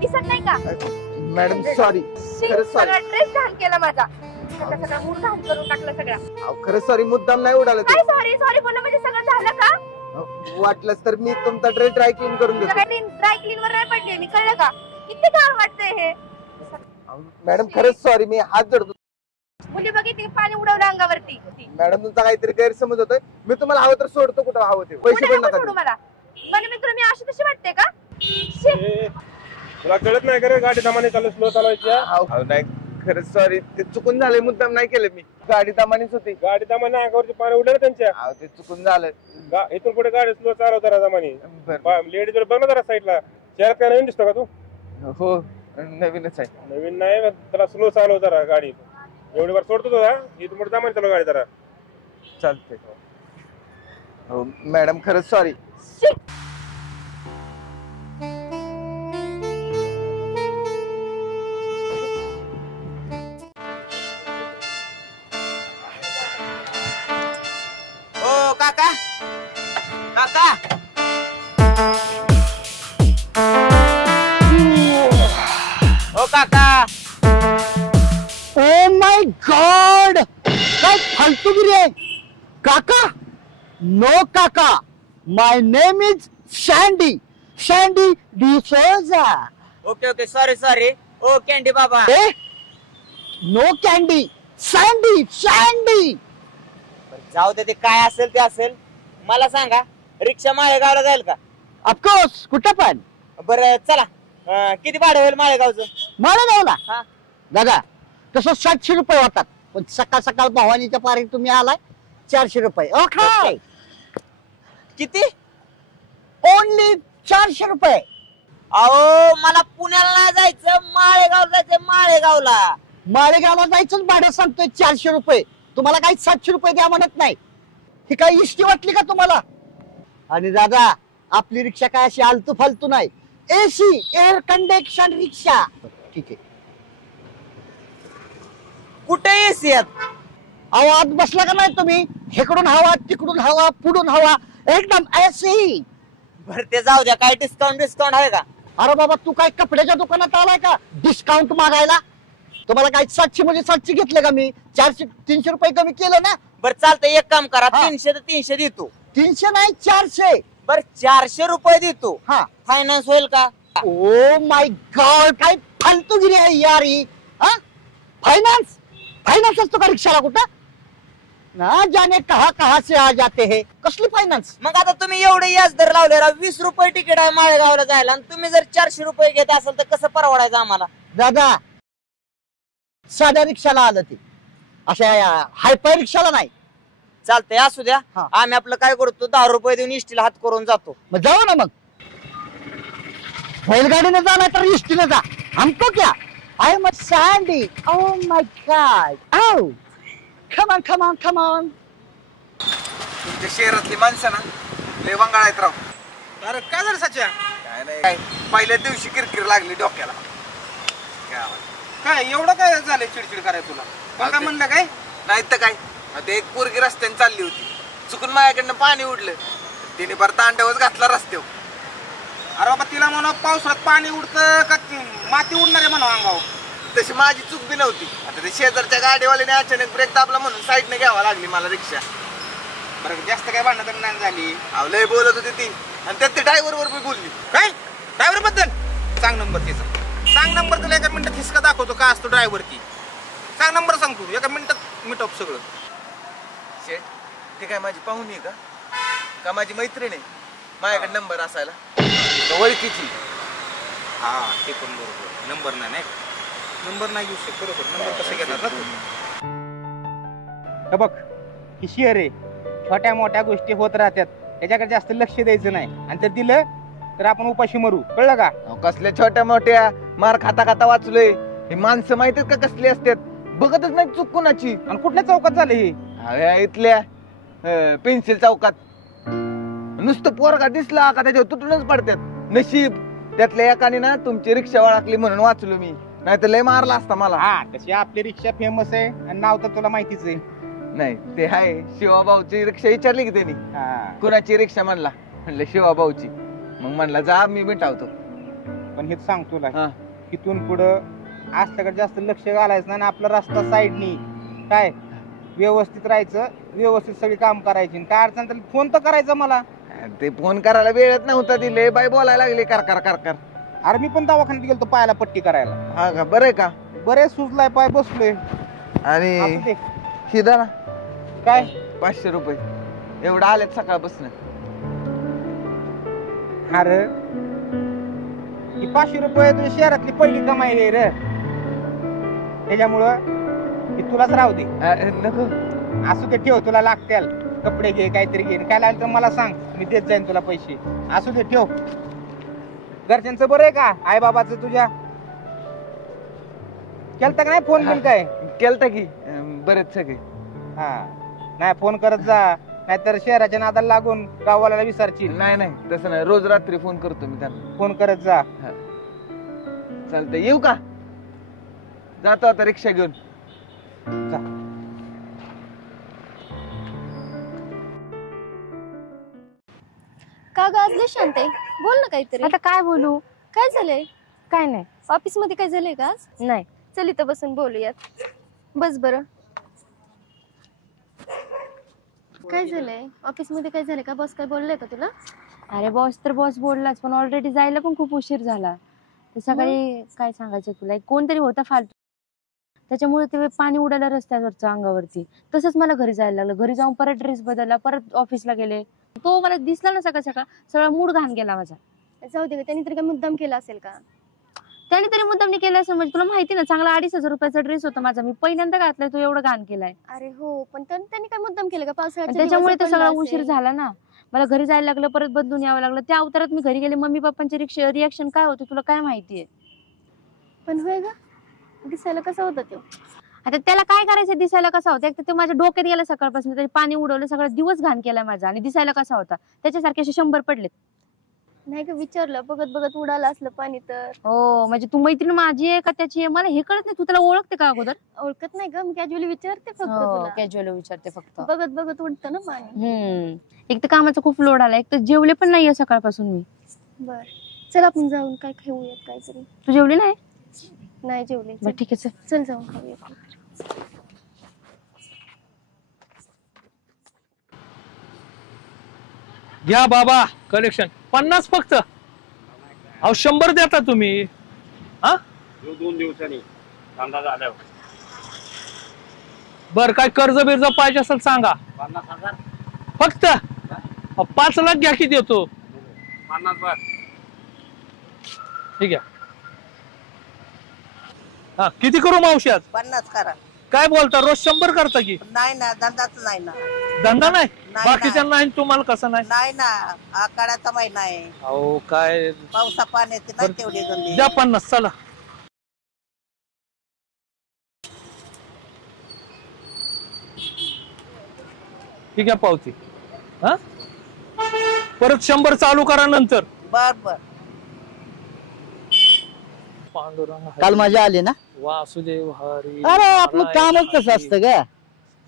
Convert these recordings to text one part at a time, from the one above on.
दिसत नाही का? मॅडम सॉरी, खरंच सॉरी. सगळा ड्रेस घाण केला माझा, सगळा मूड घाण करून टाकला सगळा. खरंच सॉरी, मुद्दाम नाही उडालं ते. काय सॉरी सॉरी बोललं म्हणजे सगळं झालं का? वाटलंच तर मी तुमचा ड्रेस ड्राय क्लीन करून देतो. ड्राय क्लीन वर नाही पडले मी, कळलं का? किती घाण वाटतंय हे. मॅडम खरंच सॉरी, मी हात जोडतो. मुली बघितली पाणी उडवलं अंगावरती. मॅडम तुमचा काहीतरी गैरसमज होतोय. मी तुम्हाला हवं तर सोडतो कुठं हवं ते, पैसे पण नका देऊ. मला मला मित्र मी अशी तशी वाटते का? तुला कळत नाही का रे गाडी दमाने स्लो चालवायची? नाही खरंच सॉरी, ते चुकून झालंय, मुद्दाम नाही केलं मी. गाडी दमानीच होती. गाडी दमाने अंगावरती पाणी उडलं त्यांच्या. ते चुकून झालं. इथून पुढे गाडी स्लो चालवता रा दमाने. लेडीज बघ ना जरा साईडला. शहरात काय नवीन दिसतो का तू? हो नवीनच आहे. नवीन नाही, त्याला स्लो चालव जरा गाडी. एवढी बार सोडतो तुला, इथून पुढे दमाने चालव गाडी जरा. चालते. हो मॅडम खरंच सॉरी. ओ काका काका, ओ काका. ओ माय गॉड, काय फालतूगिरी आहे काका? नो काका, my name is Shandy, Shandy D'Souza. Okay okay, sorry sorry. Oh candy बाबा. No candy, Sandy Shandy. जाऊ दे, ते काय असेल ते असेल. मला सांगा, रिक्षा माळेगावला जाईल का? ऑफकोर्स, कुठं पण. बरं चला. किती भाडं होईल माळेगावचं? माळेगावला हा दादा तसं 700 रुपये होतात, पण सकाळ सकाळ भवानीच्या पारी तुम्ही आलाय 400 रुपये. ओके. किती? ओनली 400 रुपये. अहो मला पुण्याला नाही जायचं, माळेगाव जायचं. माळेगावला माळेगावला जायचं भाडं सांगतोय 400 रुपये. तुम्हाला काही 700 रुपये द्या म्हणत नाही. ही काही इष्टी वाटली का तुम्हाला? आणि दादा आपली रिक्षा काय अशी आलतू फालतू नाही, एसी एअर कंडिशन रिक्षा. ठीक आहे. कुठे एसी आहेत? अहो आत बसला का नाही तुम्ही? इकडून हवा, तिकडून हवा, पुढून हवा, एकदम एसी. बरं ते जाऊ द्या, काय डिस्काउंट आहे का? अरे बाबा तू काय कपड्याच्या दुकानात आलाय का डिस्काउंट मागायला? तुम्हाला काय 700 म्हणजे 700 घेतले का मी? 400 300 रुपये कमी केलं ना. बरं चालतंय, एक काम करा, 300 तर 300 देतो. 300 नाही 400. बरं 400 रुपये देतो. हा फायनान्स होईल का? ओ माय गॉड, काय फालतूगिरी आहे यार ही. हा फायनान्स, फायनान्स असतो का रिक्षाला कुठं? ना जाने कहा कहा से आ जाते हैं. कसली फायनान्स? मग आता तुम्ही एवढे व्याजदर लावले, 20 रुपये तिकीट आहे माळेगावला जायला, आणि तुम्ही जर 400 रुपये घेत असाल तर कसं परवडायचं आम्हाला? दादा साध्या रिक्षाला आलं ते, अशा हायफाय रिक्षाला नाही. चालतंय, असू द्या. हा. आम्ही आपलं काय करतो, 10 रुपये देऊन इष्टीला हात करून जातो. मग जाऊ ना. मग बैलगाडीने जा नाही तर इष्टीने जा, हमको क्या. I am Sandy. Oh my God. Ow come on come on come on. तुमच्या शहरातली माणसं ना लय वंगाळ आहेत राव. अरे काय झालं सच्या? काय नाही, पहिल्या दिवशी किरकिर लागली डोक्याला. काय एवढं काय झालंय चिडचिड कराय तुला? पण काय म्हणलं काय? नाही तर काय, आता एक पोरगी रस्त्याने चालली होती, चुकून माझ्याकडनं पाणी उडलं, तिने बरं तांडवच घातला रस्त्यावर. अरे बाबा तिला म्हणा पावसाळ्यात पाणी उडतं का माती उडणार आहे म्हणा अंगावर. तशी माझी चूक बी नव्हती. आता ते शेजारच्या गाडीवाल्याने अचानक ब्रेक दाबला म्हणून साईडने घ्यावा लागली मला रिक्षा. बरं जास्त काय भांडण तर नाही झाली? अहो लय बोलत होती ती, आणि त्यात ते ड्रायव्हर वर बी बोलली. काय ड्रायव्हर बद्दल? सांग नंबर तिचा, सांग नंबर. तुला एका मिनिटात हिसका दाखवतो का असतो ड्रायव्हर की. सांग नंबर, सांग तू, एका मिनिटात मिटॉप सगळं. शेट ते काय माझी पाहुणी आहे का माझी मैत्रीण आहे? माझ्याकडे नंबर असायला ओळखीची. हा ते पण बरोबर. नंबर नाही, नंबर नाही घेऊ शकत. बरोबर, नंबर कसं घेणार ना तू? बघ ही शहर आहे, छोट्या मोठ्या गोष्टी होत राहतात, त्याच्याकडे जास्त लक्ष द्यायचं नाही. आणि जर दिलं तर आपण उपाशी मरू, कळलं का? कसल्या छोट्या मोठ्या मार खाता खाता वाचलोय. हे माणसं माहितीत का कसली असतात, बघतच नाही चूक कुणाची. आणि कुठल्या चौकात झालं हे? इथल्या पेन्सिल चौकात नुसतं पोरगा दिसला का त्याच्यावर तुटूनच पडतात. नशीब त्यातल्या एकाने ना तुमची रिक्षा वळखली म्हणून वाचलो मी, नाही तर लय मारला असता मला. हा तशी आपली रिक्षा फेमस आहे, आणि नाव तर तुला माहितीच आहे. नाही ते आहे, शिवाभाऊची रिक्षा विचारली की त्यांनी कुणाची रिक्षा म्हणला, म्हणलं शिवाभाऊची. मग म्हणला जा मी मिटावतो. पण हेच सांग तुला हा. इथून पुढं आजच्याकडे जास्त लक्ष घालायचं नाही आणि आपला रस्ता साईडनी काय व्यवस्थित राहायचं, व्यवस्थित सगळी काम करायची. काय अडचण तर फोन तर करायचा मला. ते फोन करायला वेळच नव्हता दिले बाई बोलायला लागले कर. अरे मी पण दवाखान्यात गेलो पायाला पट्टी करायला. हा का बरं का? बरे सुजलाय पाय, बसलोय. आणि असू दे. हिदा ना काय 500 रुपये एवढं आलेत सकाळपासून. अरे ही 500 रुपये तुझ्या शहरातली पहिली कमाई आहे रे, त्याच्यामुळं ती तुलाच राहू दे. नको असू दे, ठेव. तुला लागतील कपडे घे, काहीतरी घे. काय लागलं तर मला सांग, मी देत जाईन तुला पैसे. असू दे, ठेव. घरच्यांचं बरं आहे का? आई बाबाचं तुझ्या केलता का नाही फोन बिल? काय केलता की बरेच सगळे. हा नाही फोन करत जा, नाहीतर शहराच्या नादाला लागून गावाला विसरशील. नाही तसं नाही, रोज रात्री फोन करतो मी त्यांना. फोन करत जा. चालतंय, येऊ का? जातो आता रिक्षा घेऊन. जा. का ग आज लय शांत आहे? बोल ना काहीतरी. आता काय बोलू? काय झालंय? काय नाही. ऑफिस मध्ये काय झालंय का आज? नाही. चल इथं बसून बोलूयात. बस बरं. काय झालंय ऑफिस मध्ये? काय झालंय का? बॉस काय बोलले का तुला? अरे बॉस तर बॉस बोललाच, पण ऑलरेडी जायला पण खूप उशीर झाला. ते सकाळी काय सांगायचं तुला, एक कोणतरी होता फालतू, त्याच्यामुळे ते पाणी उडालं रस्त्यावरचं अंगावरती. तसंच मला घरी जायला लागलं. घरी जाऊन परत ड्रेस बदलला, परत ऑफिसला गेले. तो मला दिसला ना सकाळ सगळा मूड घाण गेला माझा. जाऊ दे, त्यांनी तरी काय मुद्दाम केला असेल का? त्याने तरी मुद्दाम नाही केलं असं, म्हणजे तुला माहिती ना, चांगला 2,500 रुपयाचा ड्रेस होता माझा, मी पहिल्यांदा घातलाय, तो एवढा घाण केलाय. अरे हो, पण त्यांनी काय मुद्दाम केलं का? पावसाळ्याच्या त्याच्यामुळे दिवस तर सगळा पडला उशीर असेल. झाला ना. मला घरी जायला लागलं, परत बदलून यावं लागलं. त्या अवतारात मी घरी गेले, मम्मी पप्पांचे रिएक्शन काय होते तुला काय माहितीये? पण होय ग, दिसायला कसा होता तो? आता त्याला काय करायचं दिसायला कसा होता? एक तर ते माझ्या डोक्यात गेला सकाळपासून, त्याने पाणी उडवलं, सगळा दिवस घाण केला माझा. आणि दिसायला कसा होता? त्याच्यासारखे असे 100 पडलेत. नाही का विचारलं, बघत उडालं असलं पाणी तर. हो, म्हणजे तू मैत्रीण माझी आहे का त्याची आहे मला हे कळत नाही. तू त्याला ओळखते का अगोदर? ओळखत नाही ग, मी कॅज्युअली विचारते फक्त तुला. कॅज्युअल विचारते फक्त. बघत उडतं ना पाणी. एक तर कामाचा खूप लोड आला, एक तर जेवले पण नाहीये सकाळपासून मी. बर, चल आपण जाऊन काय खाऊयात काहीतरी. तू जेवली नाही? नाही जेवले. बरं ठीक आहे, चल जाऊन खाऊयात. घ्या बाबा कलेक्शन 50 फक्त. अहो 100 देता तुम्ही. हा 2 दिवसांनी कांदा झाल्यावर. बर काय कर्ज बिर्ज पाहिजे असेल सांगा. 50,000 फक्त 5 लाख घ्या, किती देतो? 50 बार. ठीक आहे. हा किती करू मावशात? 50 करा. काय बोलता, रोज 100 करता की? नाही ना, धंदाच नाही ना. धंदा नाही? नाही बाकीच्या ना. नाही, तुम्हाला कसं नाही? नाही ना, आकाडाचा महिना आहे, अहो काय पावसा पाण्याची नाही तेवढी गंदी. द्या 50. चला ठीक आहे पावती. हा परत 100 चालू करा नंतर. बर बर. पांडुरंग काल माझ्या आले ना. वासुदेव हरी. अरे आपलं कामच तसं असतं का?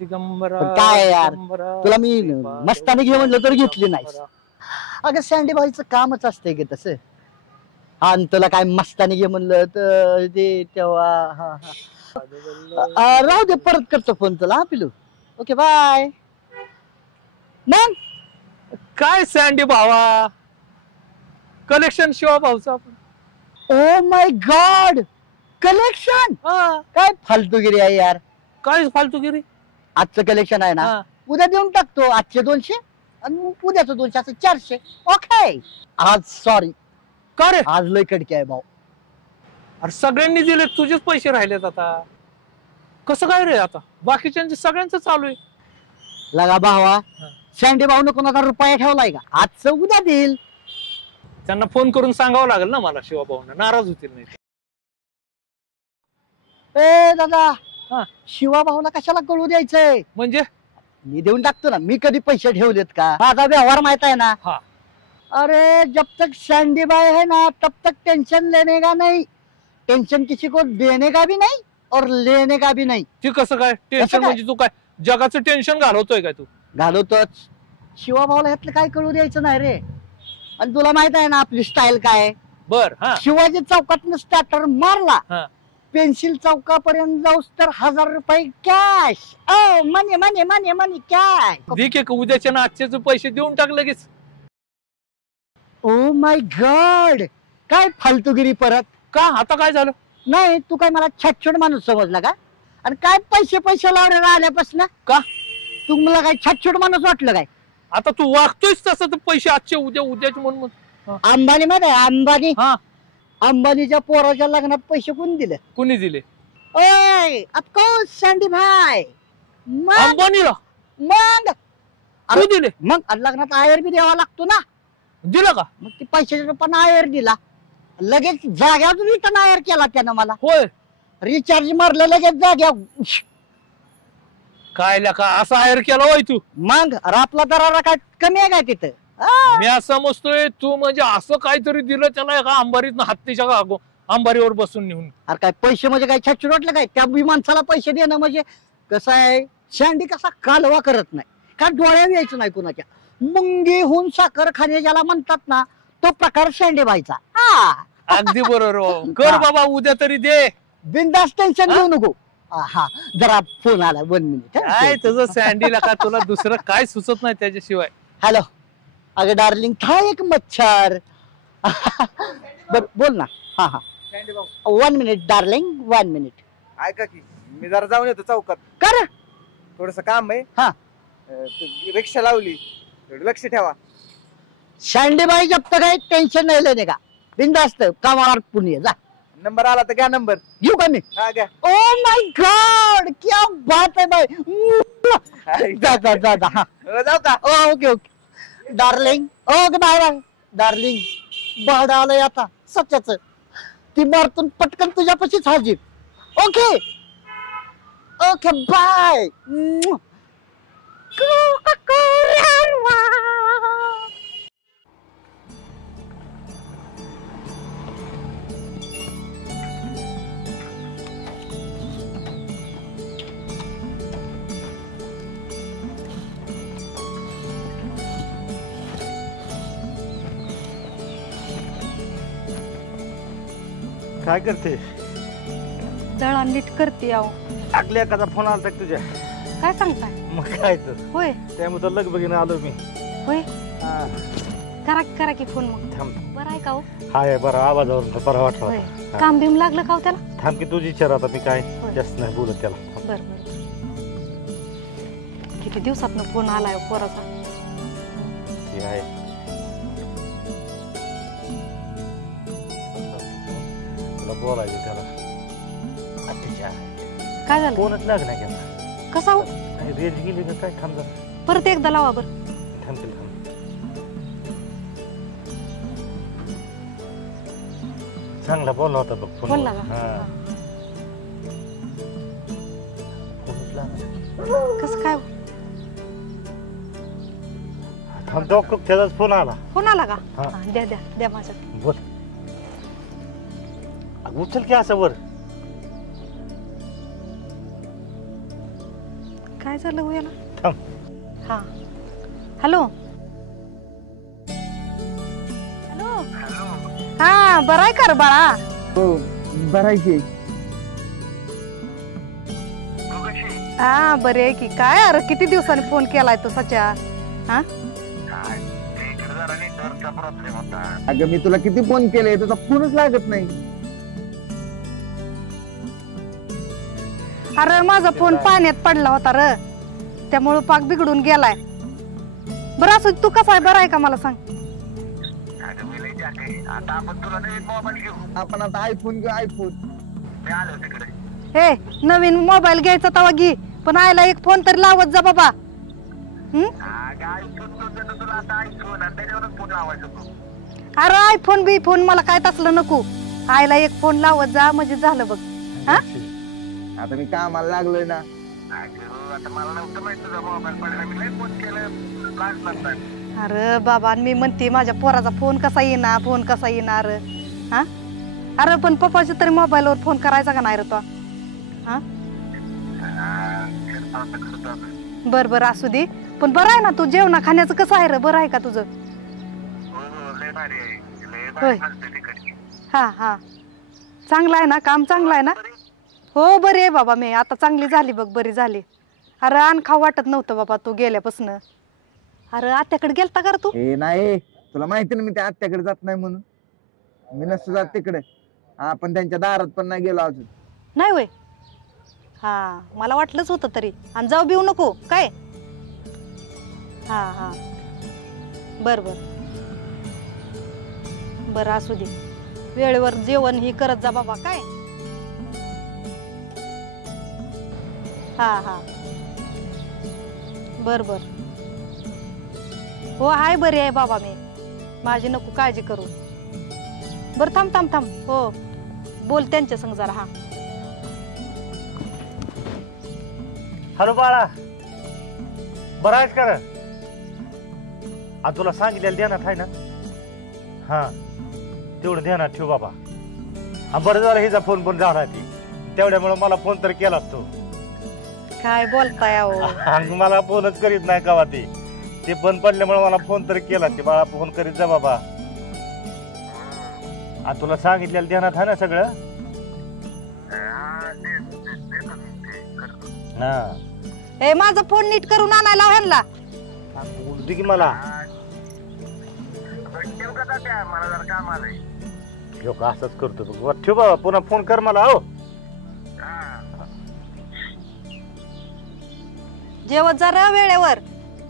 दिगंबरा पण काय यार, दिगंबरा, तुला मी दिगंबरा, मस्तानी घे म्हणलं तर घेतली नाही. दिगंबरा. अगं सँडी भाईचं कामच असतंय की तसं. आणि तुला काय मस्तानी घे म्हणलं तर ते तेव्हा राहू दे, परत करतो फोन तुला. हा पिलू, ओके बाय. मग काय सँडी भावा, कलेक्शन शिवा भाऊचा आपण. ओ माय गॉड, कलेक्शन. काय फालतूगिरी आहे यार. काय फालतूगिरी? आजचं कलेक्शन आहे ना, हा. उद्या देऊन टाकतो. आजचे 200 आणि उद्याचं 200 असं 400. ओके. आज सॉरी, का रे? आज लय कडकी आहे भाऊ. अरे सगळ्यांनी दिले, तुझेच पैसे राहिलेत आता. कसं काय रे आता? बाकीच्यांचे सगळ्यांचं चालू आहे. लगा भावा, सँडी भाऊन कोणाचा रुपया ठेवलाय का? आजचं उद्या देईल. त्यांना फोन करून सांगावं लागेल ना मला, शिवा भाऊंना नाराज होतील नाही. ए दादा, हा. शिवा भाऊला कशाला कळू द्यायचंय? म्हणजे मी देऊन टाकतो ना. मी कधी पैसे ठेवलेत का? माझा व्यवहार माहित आहे ना. हा. अरे जब तक सैंडी बाई है ना, तब तक टेंशन लेने का नहीं. टेंशन किसी को देने का भी नहीं और लेने का भी नहीं. ते कसं काय टेन्शन? काय? म्हणजे तू काय जगाचं टेन्शन घालवतोय काय तू? घालवतोच. शिवा भाऊला ह्यातलं काय कळू द्यायचं नाही रे. आणि तुला माहित आहे ना आपली स्टाईल काय आहे. बर हा शिवाजी चौकातनं स्टार्टर मारला हा. पेन्सिल चौकापर्यंत जाऊस तर 1000 रुपये कॅश. मनी मनी मनी मनी कॅश. दे की उद्याच्या ना आजचे पैसे देऊन टाक लगेच. ओ माय गॉड, काय फालतूगिरी परत. का आता काय झालं? नाही तू काय मला छटछट माणूस समजला का? आणि काय पैसे पैसे लावले आल्यापासून का तुम्हाला काय छटछट माणूस वाटलं काय? आता तू वागतोयस तसं तर पैसे आजचे उद्या उद्याचे म्हणून. अंबानी मध्ये अंबानी हा अंबानीच्या पोराच्या लग्नात पैसे कोण दिले? कुणी दिले? ओय ऑफकोर्स सँडी भाई. मग अंबानीला मग तू दिले? मग लग्नात आयर बी द्यावा लागतो ना. दिला का? मग ती पैशाच्या रूपानं आयर दिला. लगेच जाग्यावर रिटर्न आयर केला त्यानं मला. होय रिचार्ज मारलं लगेच जाग्या. काय का असा हायर केला होय तू? मग आपला दरारा काय कमी आहे काय तिथं? मी असं समजतोय तू म्हणजे असं काहीतरी दिलं त्याला एका अंबारीत हत्तीच्या अंबारीवर बसून नेऊन. अरे काय पैसे म्हणजे काय छाछू वाटलं काय? त्या बी माणसाला पैसे देणं म्हणजे कसं आहे, सँडी कसा कालवा करत नाही का, डोळ्या यायचं नाही कुणाच्या. मुंगीहून साखर खाणे ज्याला म्हणतात ना, तो प्रकार सँडी बाईचा. अगदी बरोबर. कर बाबा उद्या तरी दे. बिनधास्त टेन्शन घेऊ नको. हा जरा फोन आला 1 मिनिट. काय तुझं सँडीला का तुला दुसरं काय सुचत नाही त्याच्याशिवाय? हॅलो अगं डार्लिंग था एक मच्छर. बोल ना. हा हा 1 मिनिट डार्लिंग 1 मिनिट. ऐका की मी जरा जाऊन येतो चौकात. कर थोडस काम आहे. हा रिक्षा लावली, लक्ष ठेवा. सँडी बाई जब तक आहे टेन्शन नाही लेने का. बिनधास्त कामावर पुणे जा. नंबर आला तर घ्या नंबर. घेऊ का मी? हा घ्या. ओ माय गॉड क्या बात है बाई. जा जा जा जा. हा जाऊ का? Okay okay darling. Okay bye bye darling. भाडं आलंय आता सच्याच. ती मारतून पटकन तुझ्यापाशीच हाजीर. Okay okay bye. काय करते? दळण नीट करते. आहो टाकल्या एखादा फोन आला तर तुझ्या? काय सांगताय? मग काय तर होय त्यामुळे लगबगीने आलो मी. होय हा करा करा की फोन. मग थांब. बरं आहे का हो? हाय बरं आवाजावरून बरं वाटलं. होय काम बिम लागलं का हो त्याला? थांब की तुझी विचार आता मी काय होय. जास्त नाही बोलत त्याला. बर बर. किती दिवसातनं फोन आलाय हो पोराचा. हे आहे तुला बोलायचं त्याला. काय झालं? फोनच लागला की कसा हो? रेंज गेली का काय? थांब जरा. परत एकदा लावा बर. थांबतील थांब. चांगला बोलला होता बघ फोन. बोलला का? हा कसं काय? थांब डॉक्टर त्याचाच फोन आला. फोन आला का? हा. हा, द्या द्या द्या माझ्यात. बोल. उचल की असं वर. काय झालं हो याला? थांब. हा हॅलो हॅलो. हा बरं आहे कर बाळा. हो भरायची. हा बरे आहे की. काय अरे किती दिवसांनी फोन केलाय तो सच्या? हा अगं मी तुला किती फोन केले, तुझा फोनच लागत नाही. अरे माझा फोन पाण्यात पडला होता र, त्यामुळे पाक बिघडून गेलाय. बरं असं तू कसा आहे? बरं आहे का मला सांग. आपण आता आयफोन घेऊ. आयफोन हे नवीन मोबाईल घ्यायचा तवा घे, पण आयला एक फोन तरी लावत जा बाबा. अरे आयफोन बी फोन मला काय तसलं नको. आयला एक फोन लावत जा म्हणजे झालं बघ. हा आता मी कामाला लागलोय ना. अरे बाबा मी म्हणते माझ्या पोराचा फोन कसा येणार, फोन कसा येणार. हा अरे पण पप्पाच्या तरी मोबाईलवर फोन करायचा का नाही रे तो? हा बर बर असू दे. पण बरं आहे ना तू? जेवणा खाण्याचं कसं आहे रे? बरं आहे का तुझं? होय हा हा चांगला आहे ना, काम चांगलं आहे ना? हो बरी आहे बाबा, मी आता चांगली झाली बघ, बरी झाली. अरे अन्न खाऊ वाटत नव्हतं बाबा तू गेल्यापासून. अरे आत्याकडे गेलता का रे तू? हे नाही, तुला माहिती ना मी त्या आत्याकडे जात नाही म्हणून. मी नसतो जात तिकडे. आपण त्यांच्या दारात पण नाही गेलो अजून. नाही होय? हा मला वाटलंच होतं तरी. आणि जाऊ बिऊ नको काय? हा हा बर बर बरं असू दे, वेळेवर जेवण ही करत जा बाबा काय. हा हा बर बर हो हाय बरी आहे बाबा मी, माझी नको काळजी करू. बरं थांब थांब थांब, हो बोल त्यांच्या संग जरा. हा हॅलो बाळा, बरं आहेस का? तुला सांगितलेलं ध्यानात आहे ना? हा तेवढं ध्यानात ठेव बाबा. बरं झालं हिचा फोन पण झाला ती, तेवढ्यामुळे मला फोन तर केलास तू. काय बोलताय अहो? मला फोनच करीत नाही का ते बंद पडल्यामुळे मला फोन तरी केला. ते बाळा फोन करीत जा बाबा. तुला सांगितलेलं ध्यानात आहे ना सगळं? हा ए माझा फोन नीट करून आणायला ह्यांना. बोलते की मला असंच करतो तू. ठेव बाबा, पुन्हा फोन कर मला. हो जेवत जरा वेळेवर.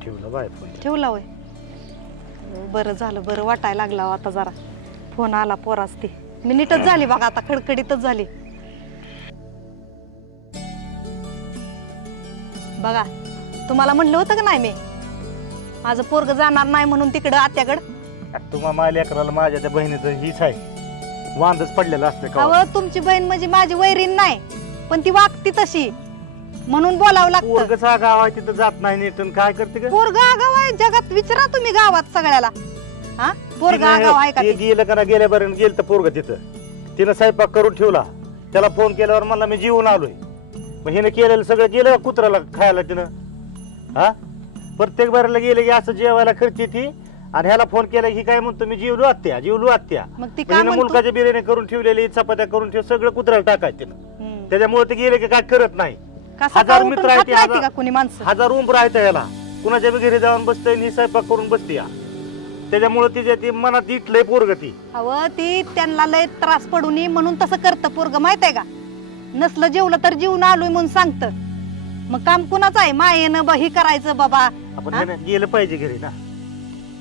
ठेवलं बाय फोन. ठेवला होय, बरं झालं, बरं वाटायला लागला आता जरा. फोन आला पोरास ती, मी नीटच झाली बघा आता, खडखडीतच झाली बघा. तुम्हाला म्हणलं होतं का नाही मी, माझं पोरग जाणार नाही म्हणून तिकडं आत्याकडं. तुम्हा माझ्या लेकराला माझ्या त्या बहिणीचं हीच आहे, वांदच पडलेलं असतं. अहो तुमची बहीण म्हणजे माझी वैरीण नाही, पण ती वागती तशी म्हणून बोलावं लागतं. पोरगं गाव आहे तिथं जात नाही नीट, काय करते? पोरग आगाव आहे जगात, विचारा तुम्ही गावात सगळ्याला. हा पोरग आगाव आहे का? गेलं का ना, गेल्यापर्यंत गेलं तर पोरग तिथं तिनं स्वयंपाक करून ठेवला. त्याला फोन केल्यावर मला मी जीवन आलोय. मग हिने केलेलं सगळं गेलं कुत्र्याला खायला तिनं. हा प्रत्येक बारीला गेले की असं जेवायला करते ती. आणि ह्याला फोन केला की काय म्हणतो, मी जीवलो आत्या, जीवलो आत्या. मुलगाच्या बिर्याणी करून ठेवलेली, चपात्या करून ठेव, सगळं कुत्र्याला टाकायचं तिनं. त्याच्यामुळे ते गेले की काय करत नाही. हजार मित्र आहेत, हजार उंबर आहेत याला, कुणाच्या बी घरी जाऊन बसते आणि स्वयंपाक करून बसते. त्याच्यामुळे तिच्या ती मनात इटलंय पोरग. ती अहो ती त्यांना लय त्रास पडू नये म्हणून तसं करतं पोरग, माहित आहे का? नसलं जेवलं तर जीवन आलोय म्हणून सांगत. मग काम कुणाचं आहे? मायेनं ही करायचं बाबा. आपण गेलं पाहिजे घरी ना.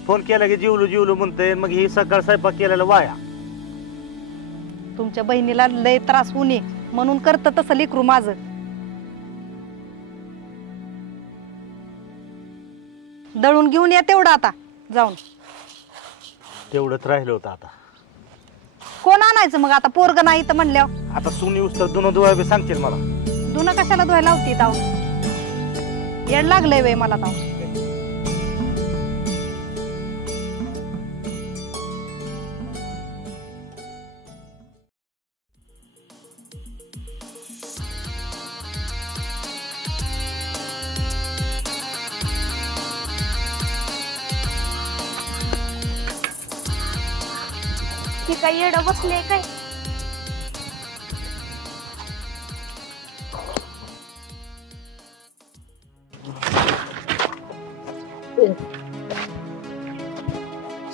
फोन केला की जीवलो जीवलो म्हणतंय, मग ही सकाळ स्वयंपाक केलेला वाया. तुमच्या बहिणीला लय त्रास होऊ नये म्हणून करत तसं लेकरू माझं. दळून घेऊन या तेवढं आता जाऊन. तेवढंच राहिलं होतं. आता कोण आणायचं मग आता? पोरग नाही तर म्हणल्यावर आता सुनी उस्तर धुणं धुवायला सांगतील मला. धुणं कशाला धुवायला होती? ताव येड लागलंय वे मला ताव. काही येडं बसले काय?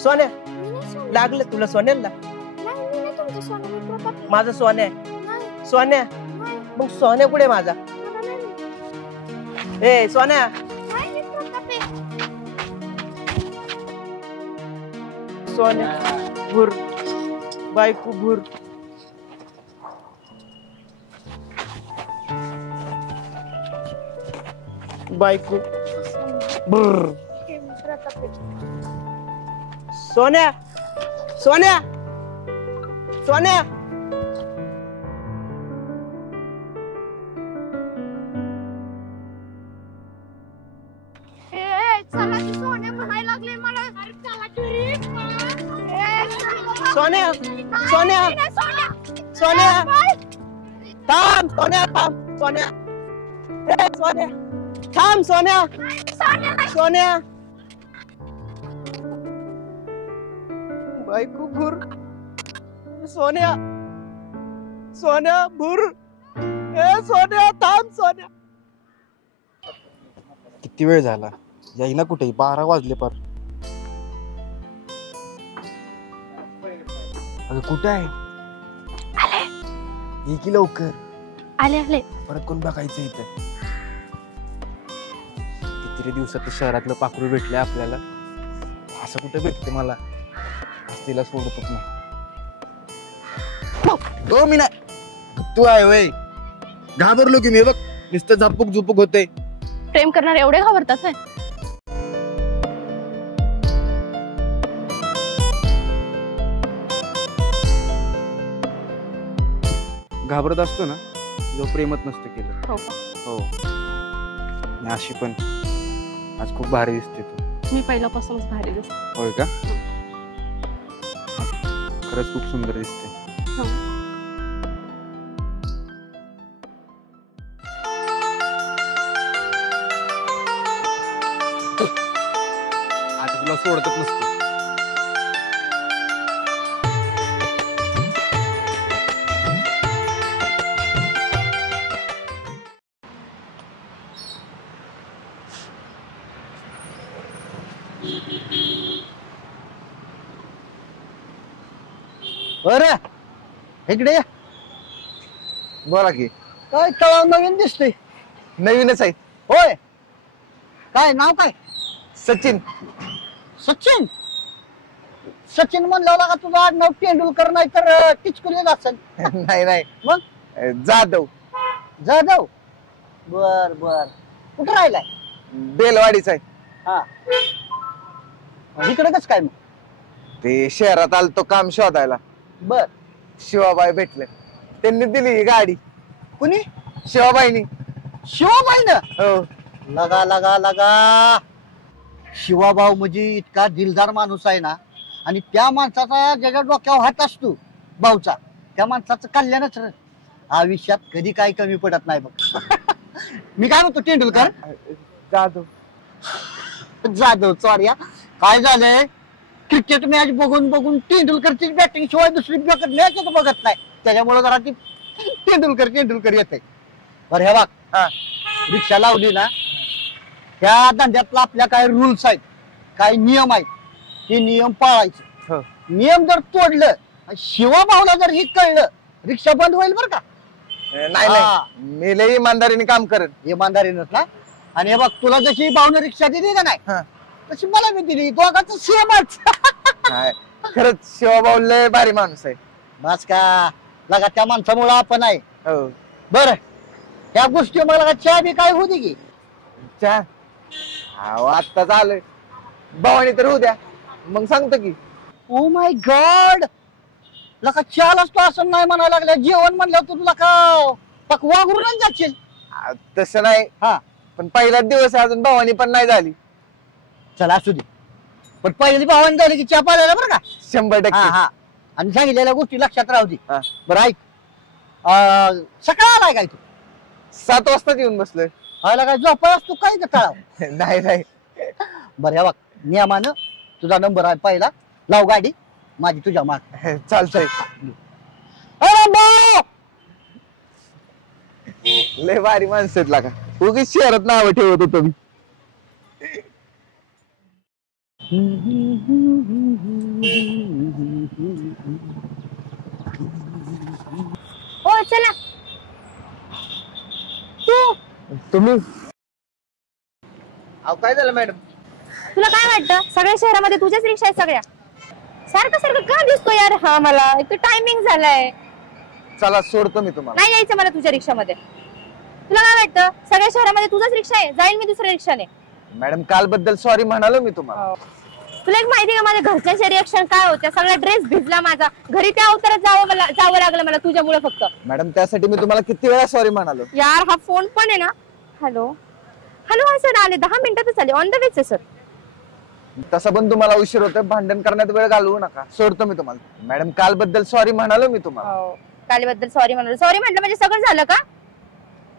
सोन्या लागलं तुला? सोन्याला माझं सोन्या आहे. सोन्या मग सोन्या कुठे माझा? ए सोन्या, सोन्या भूर बायको भूर. बायको भूर. सोन्या सोन्या सोन्या. चला की सोन्या म्हणायला लागले मला. सोन्या सोन्या सोन्या थांब. सोन्या थांब. सोन्या सोन्या थांब. सोन्या सोन्या. बायको भूर सोन्या सोन्या भूर ए सोन्या थांब सोन्या. किती वेळ झाला यायला कुठे 12 वाजले पर. अगं कुठं आहे? ये की लवकर. आले आले. परत कोण बघायचं इथं. किती दिवसात शहरातलं पाखरू भेटलंय आपल्याला. असं कुठं भेटते मला. तिला सोडतच नाही. हो मी नाही. तू आहे वय घाबरलो की मी बघ नुसतं झपूक झुपूक होते. प्रेम करणारे एवढे घाबरतात होय? घाबरत असतो ना जो प्रेमच नसतं केलं. हो का? हो. आणि अशी पण आज खूप भारी दिसते तू. मी पहिल्यापासूनच भारी दिसते. होय का? खरंच खूप सुंदर दिसते. आता तुला सोडतच नसतो. बरं इकडे ये. बोला की. काय तळाव नवीन दिसतोय. नवीनच आहे. होय काय नाव काय? सचिन. सचिन सचिन म्हणलं का तुझं आडनाव तेंडुलकर नाही तर टिचकुली असेल. नाही नाही मग जाधव. जाधव. बर बर कुठं राहिलाय? बेलवाडीच आहे. हा इकडे कस काय मग? ते शहरात आलतो काम शोधायला. बर शिवाबाई भेटले त्यांनी दिली ही गाडी. कुणी? शिवाबाईनी. शिवाबाईनं? हो. लगा लगा लगा. शिवाभाऊ म्हणजे इतका दिलदार माणूस आहे ना. आणि त्या माणसाचा ज्याच्या डोक्यावर हात असतो भाऊचा त्या माणसाचं कल्याणच आयुष्यात कधी काही कमी पडत नाही बघ. मी काय म्हणतो तेंडुलकर. जाधव. जाधव चोऱ्या. काय झालंय क्रिकेट मॅच बघून बघून तेंडुलकरची बॅटिंग शिवाय दुसरी मॅच बघत नाही. त्याच्यामुळे जरा ती तेंडुलकर येते. बरं हे बघ रिक्षा लावली ना त्या धंद्यातला आपल्या काय रूल्स आहेत काय नियम आहेत ते नियम पाळायचे. नियम जर तोडलं शिवाभाऊला जर हे कळलं रिक्षा बंद होईल बरं का. नाही नाही मी लय इमानदारीने काम करत. इमानदारीनच ना. आणि हे बघ तुला जशी भाऊने रिक्षा दिली का नाही तशी मला मी दिली. दोघांचं सेमच. खरंच शिवाभाऊ लय भारी माणूस आहे. बस का लगा त्या माणसामुळे आपण आहे. हो. बर त्या गोष्टी मला चहा बी काय होती की चहा आत्ताच आलोय. भवानी तर होऊ द्या मग सांगतो की. ओ माय गॉड लका चहालाच तो असं नाही म्हणायला लागल्या. जेवण म्हणलं तुला का वागरूनच जाशील. तसं नाही. हा पण पहिलाच दिवस अजून भवानी पण नाही झाली. चला असू दे पण पहिली भावानी झाली की चहा पाहिला बरं का. 100%. हा आणि सांगितलेल्या गोष्टी लक्षात राहू दे. बरं ऐक सकाळ आलाय काय तू? 7 वाजताच येऊन बसलोय. आला काय झोपाय असतो काय का तळाव? नाही नाही. बरं बघ नियमानं तुझा नंबर आहे पहिला लाव गाडी माझी तुझ्या माग. चालतंय. लय भारी माणसं आहेत लागा. उगीच शहरात नाव ठेवत होतो मी. हो चला. तुम्ही अहो काय झालं मॅडम? तुला काय वाटतं सगळ्या शहरामध्ये तुझ्याच रिक्षा आहेत सगळ्या? सारखं सारखं का दिसतो यार हा मला? एक तर टायमिंग झालाय. चला सोडतो मी तुम्हाला. नाही यायचं मला तुझ्या रिक्षामध्ये. तुला काय वाटतं सगळ्या शहरामध्ये तुझाच रिक्षा आहे? जाईल मी दुसऱ्या रिक्षाने. मॅडम काल बद्दल सॉरी म्हणालो मी तुम्हाला. तुला एक माहिती का माझ्या घरच्यांचे रिएक्शन काय होत्या? सगळा ड्रेस भिजला माझा. घरी त्या अवतारात जावं लागलं मला तुझ्यामुळे फक्त. मॅडम त्यासाठी मी तुम्हाला किती वेळा सॉरी म्हणालो. यार हा फोन पण आहे ना. हॅलो हॅलो हा सर आले 10 मिनिटातच आले. ऑन द वेच आहे सर. तसं पण तुम्हाला उशीर होतोय. भांडण करण्यात वेळ घालवू नका. सोडतो मी तुम्हाला. मॅडम काल बद्दल सॉरी म्हणालो मी तुम्हाला. कालीबद्दल सॉरी म्हणालो. सॉरी म्हटलं म्हणजे सगळं झालं का?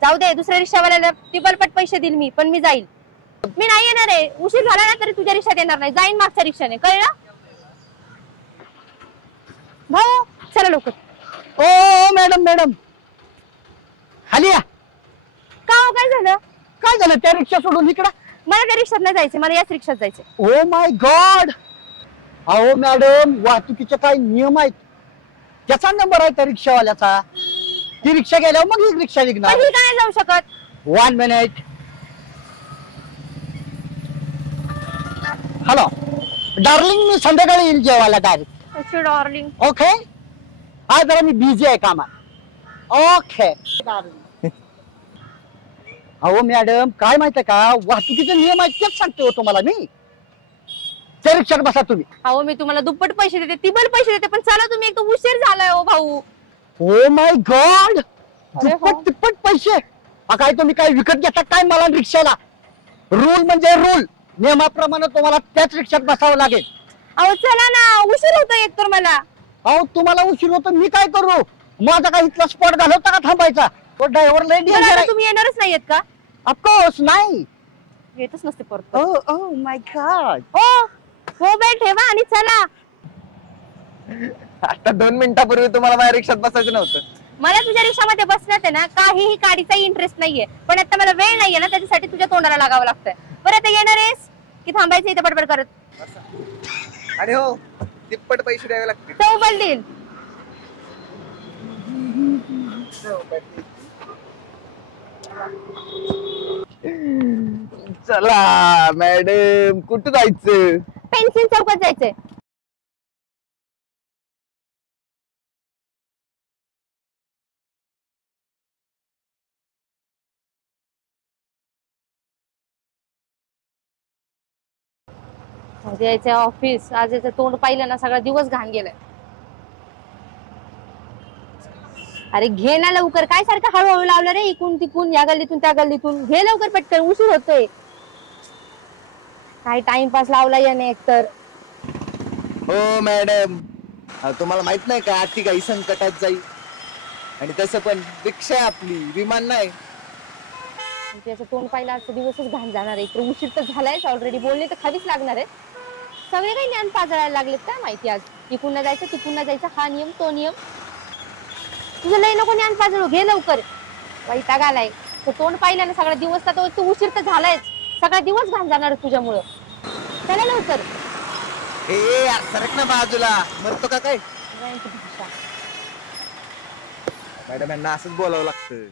जाऊ दे दुसऱ्या रिक्षावाल्याला टिपलपट पैसे देईल मी. पण मी जाईल. मी नाही येणार आहे. उशीर झाला ना तरी तुझ्या रिक्षात येणार नाही. जाईन मागच्या रिक्षाने. कळलं भाऊ? चला लवकर. ओ मॅडम मॅडम खाली या. का हो, काय झालं? काय झालं त्या रिक्षा सोडून इकडं? मला त्या रिक्षात नाही जायचं, मला याच रिक्षात जायचं. ओ माय गॉड. अहो मॅडम वाहतुकीचे काय नियम आहेत, त्याचा नंबर आहे त्या रिक्षावाल्याचा. ती रिक्षा गेल्यावर मग ही रिक्षा निघणार. पण ही का नाही जाऊ शकत? 1 मिनिट. हॅलो डार्लिंग, मी संध्याकाळी येईल जेवायला डायरेक्ट. अच्छा डार्लिंग. ओके. आज जरा मी बिझी आहे कामात. ओके. अहो मॅडम काय माहितीये का, वाहतुकीचे नियम आहेत तेच सांगते हो तुम्हाला मी. त्या रिक्षात बसा तुम्ही. अहो मी तुम्हाला दुप्पट पैसे देते, तिप्पट पैसे देते, पण चला तुम्ही, एक तर उशीर झालाय हो भाऊ. ओ माय गॉड. दुप्पट तिप्पट पैसे? काय तुम्ही काय विकत घेता काय मला रिक्षाला? रूल म्हणजे रूल, नियमाप्रमाणे तुम्हाला त्याच रिक्षात बसावं लागेल. अहो चला ना, उशीर होतो एक तर मला. अहो तुम्हाला उशीर होतो, मी काय करू? माझा काय इथला स्पॉट घालवता का थांबायचा? तो ड्रायव्हर लेडी आहे. तुम्ही येणारच नाहीयेत का? ऑफकोर्स नाही, येतच नसते परत. ओ माय गॉड. मोबाईल ठेवा आणि चला. आता 2 मिनिटापूर्वी तुम्हाला माझ्या रिक्षात बसायचं नव्हतं. मला तुझ्या रिक्षामध्ये बसण्यात आहे ना काहीही काडीचा इंटरेस्ट नाहीये, पण आता मला वेळ नाहीये ना, त्याच्यासाठी तुझ्या तोंडाला लागावं लागतंय. बरं आता येणार आहेस की थांबायचं इथे बडबड करत? आणि हो तिप्पट पैसे द्यावे लागतील. तो मोबाईल देईल. चला मॅडम, कुठं जायचं? पेन्सिल चौकात जायचंय. यायचंय ऑफिस. आज याचं तोंड पाहिलं ना, सगळा दिवस घाण गेलाय. अरे घे ना लवकर, काय सारखं हळूहळू लावलं रे, इकून तिकून, या गल्लीतून त्या गल्लीतून. घे लवकर पटकन, उशीर होतोय. काय टाइमपास लावला याने एकतर. हो मॅडम, तुम्हाला माहित नाही का आती काही संकटात जाईल, आणि तसं पण रिक्षा आहे आपली, विमान नाही. त्याचं तोंड पाहिलं आजचा दिवसच घाण जाणार आहे. तर उशीर तर झालायच ऑलरेडी, बोलणे तर खालीच लागणार आहे. सगळे काही ज्ञान पाजळायला लागलेत काय माहिती आज. तिकून न जायचं, तिकून न जायचं, हा नियम तो नियम. तुझं लय नको ज्ञान पाजळू, घे लवकर. वैताग आलाय. तो तोंड पाहिलं ना, सगळा दिवस तर उशीर तर झालायच, सगळा दिवस घाण जाणार तुझ्यामुळं. चला लवकर. यार सरक ना बाजूला, मरतो का काय? मॅडम यांना असंच बोलावं लागतं.